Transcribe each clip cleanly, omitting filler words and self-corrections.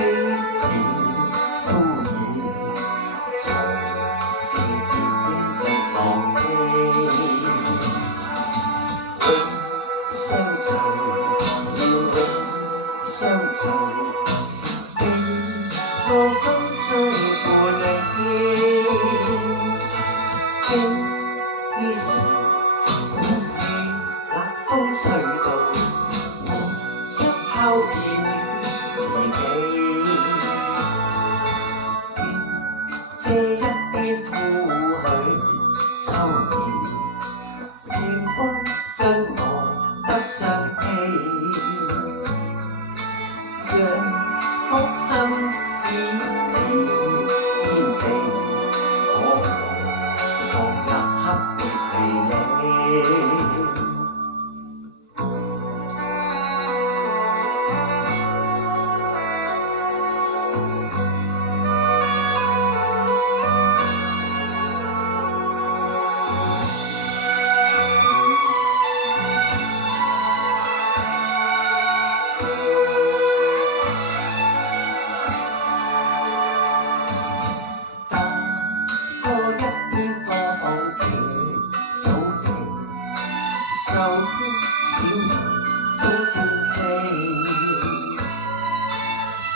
敷衍，從自結應盡放棄，永相隨，願永相隨，希望終生伴你。幾時苦與冷風吹到，我想拋棄自己。這一邊敷許秋意，天空真愛不相欺，讓空心依你天地，可放那刻別離你。手小人中風飛，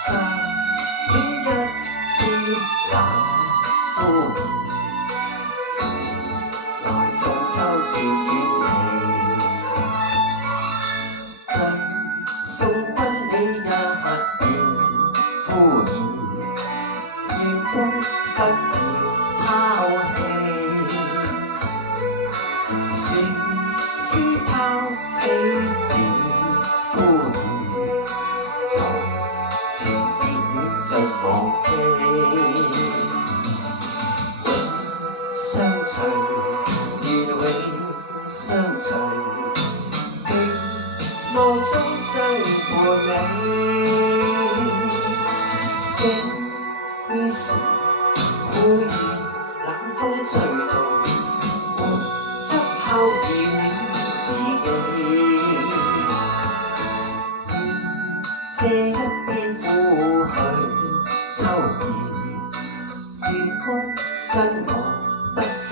撒起一啲冷敷衍，來中秋節遠離，贈送君你一段敷衍，願君不要拋棄。只拋棄了敷衍，從前熱戀盡忘記，永相隨，願永相隨，期望終生伴你。幾時會遇冷風吹到，我想拋棄自己，這一邊敷許秋意，天空真愛不相